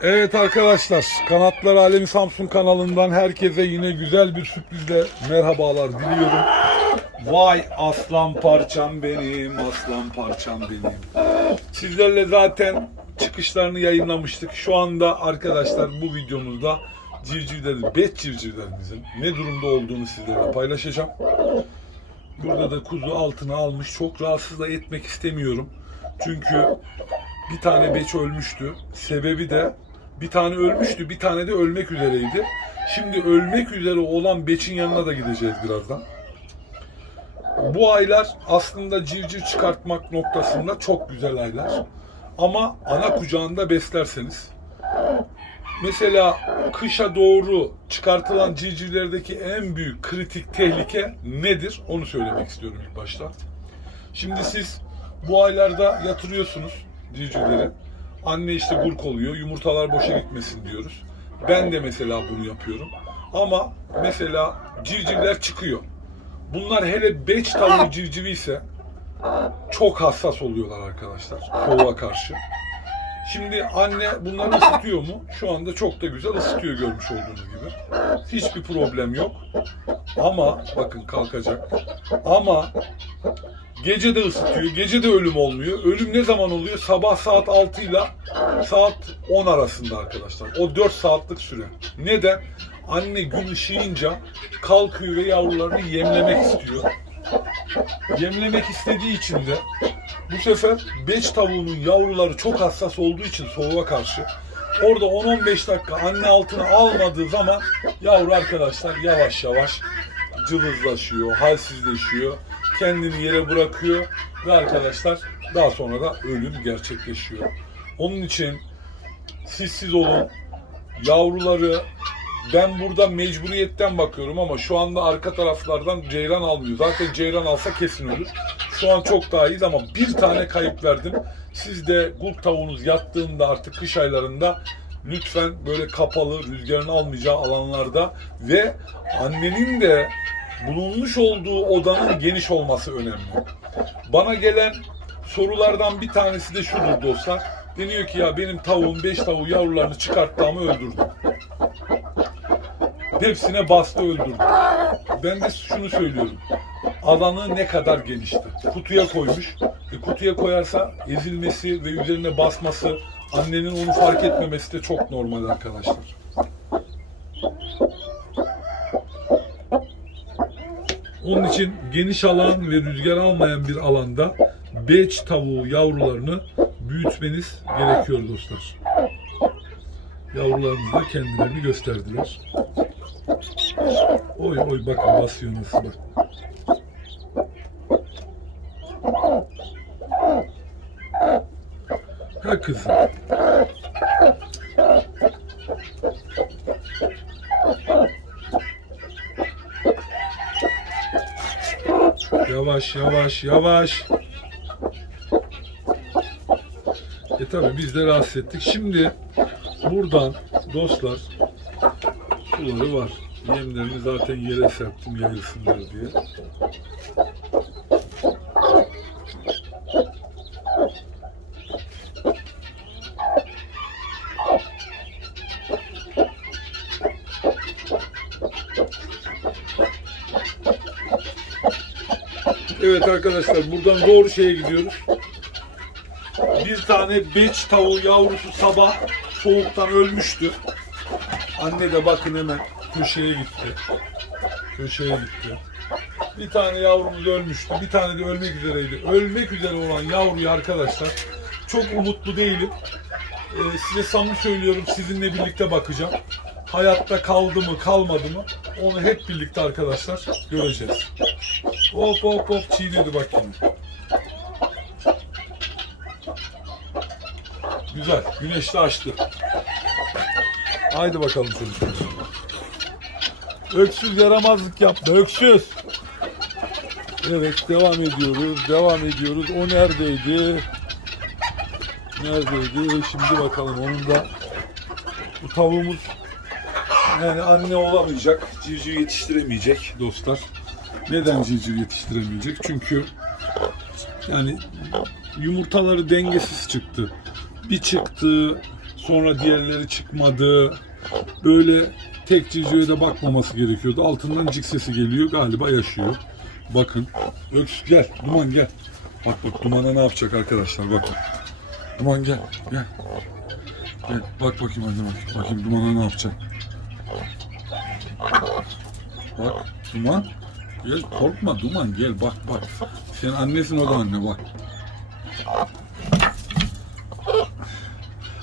Evet arkadaşlar, Kanatlar Alemi Samsun kanalından herkese yine güzel bir sürprizle merhabalar diliyorum. Vay aslan parçam benim, aslan parçam benim. Sizlerle zaten çıkışlarını yayınlamıştık. Şu anda arkadaşlar bu videomuzda civcivlerin, bet civcivlerimizin ne durumda olduğunu sizlerle paylaşacağım. Burada da kuzu altına almış. Çok rahatsız da etmek istemiyorum. Çünkü bir tane beç ölmüştü. Sebebi de bir tane ölmüştü, bir tane de ölmek üzereydi. Şimdi ölmek üzere olan beçin yanına da gideceğiz birazdan. Bu aylar aslında civciv çıkartmak noktasında çok güzel aylar. Ama ana kucağında beslerseniz Mesela kışa doğru çıkartılan civcivlerdeki en büyük kritik tehlike nedir? Onu söylemek istiyorum ilk başta. Şimdi siz bu aylarda yatırıyorsunuz civcivleri. Anne işte gurk oluyor, yumurtalar boşa gitmesin diyoruz. Ben de mesela bunu yapıyorum. Ama mesela civcivler çıkıyor. Bunlar hele beç tavuğu civcivi ise çok hassas oluyorlar arkadaşlar soğuğa karşı. Şimdi anne bunları ısıtıyor mu? Şu anda çok da güzel ısıtıyor görmüş olduğunuz gibi. Hiçbir problem yok. Ama bakın kalkacak. Ama gece de ısıtıyor. Gece de ölüm olmuyor. Ölüm ne zaman oluyor? Sabah saat 6 ile saat 10 arasında arkadaşlar. O 4 saatlik süre. Neden? Anne gün ışıyınca kalkıyor ve yavrularını yemlemek istiyor. Yemlemek istediği için de bu sefer beç tavuğunun yavruları çok hassas olduğu için soğuğa karşı orada 10-15 dakika anne altına almadığı zaman yavru arkadaşlar yavaş yavaş cılızlaşıyor, halsizleşiyor, kendini yere bırakıyor ve arkadaşlar daha sonra da ölüm gerçekleşiyor. Onun için siz siz olun, yavruları ben burada mecburiyetten bakıyorum ama şu anda arka taraflardan ceyran almıyor. Zaten ceyran alsa kesin ölür. Şu an çok daha iyiyiz ama bir tane kayıp verdim. Siz de gurk tavuğunuz yattığında artık kış aylarında lütfen böyle kapalı, rüzgarın almayacağı alanlarda ve annenin de bulunmuş olduğu odanın geniş olması önemli. Bana gelen sorulardan bir tanesi de şudur dostlar. Deniyor ki ya benim tavuğum 5 tavuğu yavrularını çıkarttı ama öldürdü. Hepsine bastı öldürdü. Ben de şunu söylüyorum. Alanı ne kadar genişti. Kutuya koymuş. E, kutuya koyarsa ezilmesi ve üzerine basması, annenin onu fark etmemesi de çok normal arkadaşlar. Onun için geniş alan ve rüzgar almayan bir alanda beç tavuğu yavrularını büyütmeniz gerekiyor dostlar. Yavrularımız da kendilerini gösterdiler. Oy oy bakın basıyor nasıl bak. Ha kızım. Yavaş yavaş yavaş. E tabi biz de rahatsız ettik. Şimdi buradan dostlar suları var. Yemlerini zaten yere serptim yayılsınlar diye. Evet arkadaşlar buradan doğru şeye gidiyoruz. Bir tane beç tavuğu yavrusu sabah soğuktan ölmüştü. Anne de bakın hemen köşeye gitti. Köşeye gitti. Bir tane yavrumuz ölmüştü. Bir tane de ölmek üzereydi. Ölmek üzere olan yavruyu arkadaşlar çok umutlu değilim. Ee, size samimi söylüyorum sizinle birlikte bakacağım. Hayatta kaldı mı kalmadı mı onu hep birlikte arkadaşlar göreceğiz. Hop hop hop çiğnedi bak yine. Güzel. Güneşli açtı. Haydi bakalım çocuklar. Öksüz yaramazlık yaptı. Öksüz. Evet devam ediyoruz. Devam ediyoruz. O neredeydi? Neredeydi? Şimdi bakalım onun da bu tavuğumuz yani anne olamayacak. Civciv yetiştiremeyecek dostlar. Neden civciv yetiştiremeyecek? Çünkü yani yumurtaları dengesiz çıktı. Bir çıktı Sonra diğerleri çıkmadı. Böyle tek civcive de bakmaması gerekiyordu. Altından cik sesi geliyor. Galiba yaşıyor. Bakın. Öksüz gel. Duman gel. Bak bak Duman'a ne yapacak arkadaşlar bakın. Duman gel. Gel. Gel. Bak bakayım anne bak. Bakayım Duman'a ne yapacak. Bak Duman. Gel korkma Duman gel bak bak. Sen annesin o da anne bak.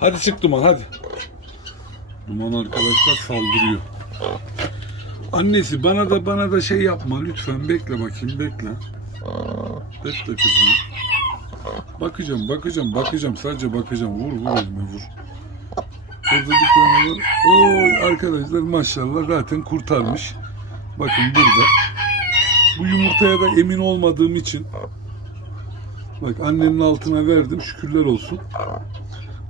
Hadi çık Duman hadi. Duman arkadaşlar saldırıyor. Annesi bana da bana da şey yapma lütfen bekle bakayım bekle. Bekle kızım. Bakacağım bakacağım bakacağım sadece bakacağım vur vur elime vur. Burada bir tane var. Oy arkadaşlar maşallah zaten kurtarmış. Bakın burada. Bu yumurtaya da emin olmadığım için bak annenin altına verdim şükürler olsun.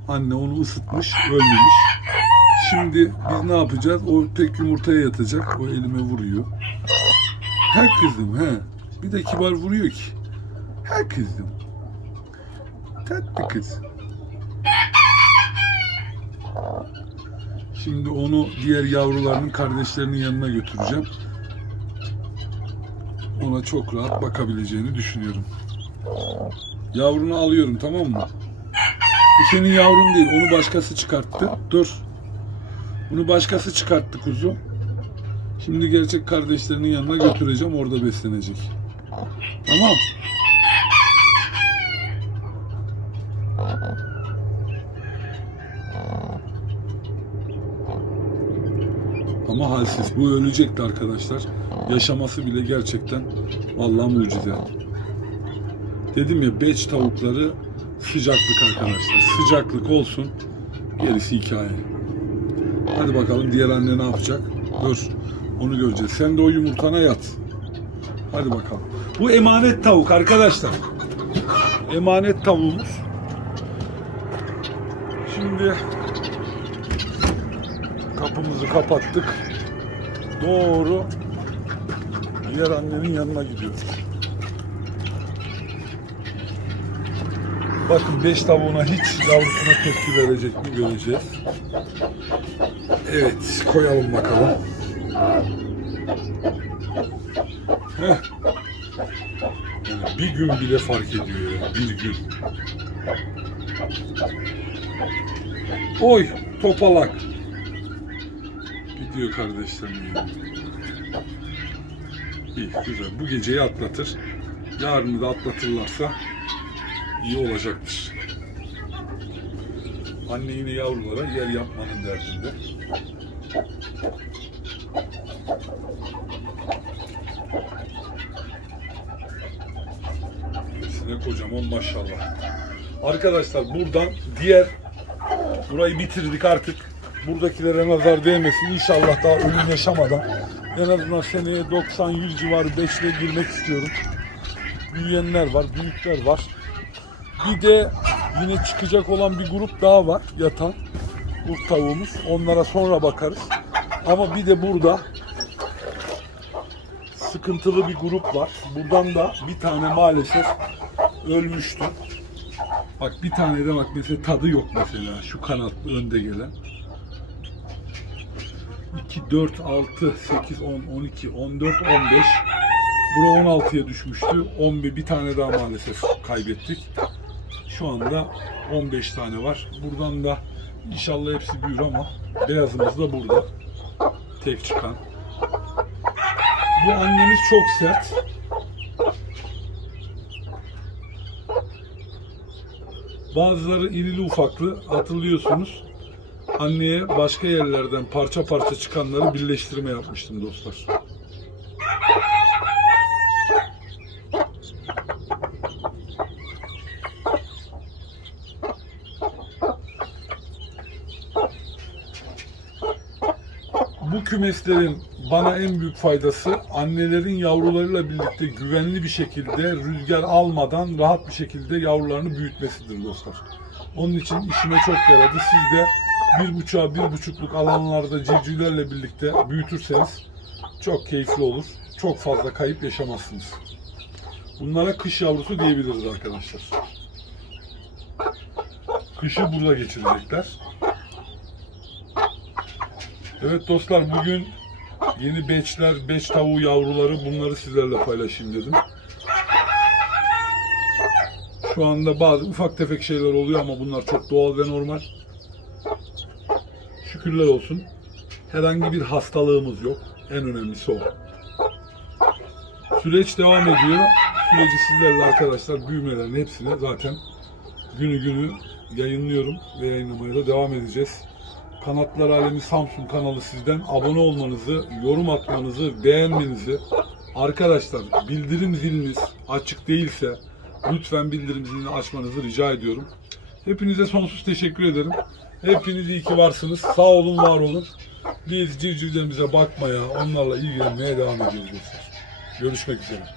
Anne onu ısıtmış ölmemiş. Şimdi biz ne yapacağız? O tek yumurtaya yatacak. O elime vuruyor. Her kızım he. Bir de kibar vuruyor ki. Her kızım. Tatlı kız. Şimdi onu diğer yavrularının kardeşlerinin yanına götüreceğim. Ona çok rahat bakabileceğini düşünüyorum. Yavrunu alıyorum tamam mı? Bu senin yavrun değil. Onu başkası çıkarttı. Dur. Bunu başkası çıkarttı kuzu. Şimdi gerçek kardeşlerinin yanına götüreceğim. Orada beslenecek. Tamam. Ama halsiz. Bu ölecekti arkadaşlar. Yaşaması bile gerçekten vallahi mucize. Dedim ya beç tavukları sıcaklık arkadaşlar. Sıcaklık olsun. Gerisi hikaye. Hadi bakalım diğer anne ne yapacak? Dur. Onu göreceğiz. Sen de o yumurtana yat. Hadi bakalım. Bu emanet tavuk arkadaşlar. Emanet tavuğumuz. Şimdi kapımızı kapattık. Doğru diğer annenin yanına gidiyoruz. Bakın beş tavuğuna hiç yavrusuna tepki verecek mi göreceğiz. Evet koyalım bakalım. Heh. Yani bir gün bile fark ediyor ya. Bir gün. Oy topalak. Gidiyor kardeşlerim. İyi güzel. Bu geceyi atlatır. Yarını da atlatırlarsa iyi olacaktır. Anne yine yavrulara yer yapmanın derdinde. Hepsine kocaman maşallah. Arkadaşlar buradan diğer burayı bitirdik artık. Buradakilere nazar değmesin. İnşallah daha ölüm yaşamadan en azından seneye 90-100 civarı 5'le girmek istiyorum. Büyüyenler var, büyükler var. Bir de yine çıkacak olan bir grup daha var yatan kurt tavuğumuz. Onlara sonra bakarız. Ama bir de burada sıkıntılı bir grup var. Buradan da bir tane maalesef ölmüştü. Bak bir tane de bak mesela tadı yok mesela şu kanatlı önde gelen. 2, 4, 6, 8, 10, 12, 14, 15. Bura 16'ya düşmüştü. 11 bir tane daha maalesef kaybettik. Şu anda 15 tane var. Buradan da inşallah hepsi büyür ama beyazımız da burada. Tek çıkan. Bu annemiz çok sert. Bazıları irili ufaklı hatırlıyorsunuz. Anneye başka yerlerden parça parça çıkanları birleştirme yapmıştım dostlar. Bu kümeslerin bana en büyük faydası annelerin yavrularıyla birlikte güvenli bir şekilde rüzgar almadan rahat bir şekilde yavrularını büyütmesidir dostlar. Onun için işime çok yaradı. Siz de bir buçuğa bir buçukluk alanlarda civcivlerle birlikte büyütürseniz çok keyifli olur. Çok fazla kayıp yaşamazsınız. Bunlara kış yavrusu diyebiliriz arkadaşlar. Kışı burada geçirecekler. Evet dostlar bugün yeni beçler, beç tavuğu yavruları bunları sizlerle paylaşayım dedim. Şu anda bazı ufak tefek şeyler oluyor ama bunlar çok doğal ve normal. Şükürler olsun. Herhangi bir hastalığımız yok. En önemlisi o. Süreç devam ediyor. Süreci sizlerle arkadaşlar büyümelerin hepsini zaten günü günü yayınlıyorum ve yayınlamaya da devam edeceğiz. Kanatlar Alemi Samsun kanalı sizden abone olmanızı, yorum atmanızı, beğenmenizi, arkadaşlar bildirim ziliniz açık değilse lütfen bildirim zilini açmanızı rica ediyorum. Hepinize sonsuz teşekkür ederim. Hepiniz iyi ki varsınız. Sağ olun, var olun. Biz civcivlerimize bakmaya, onlarla ilgilenmeye devam ediyoruz. Görüşmek üzere.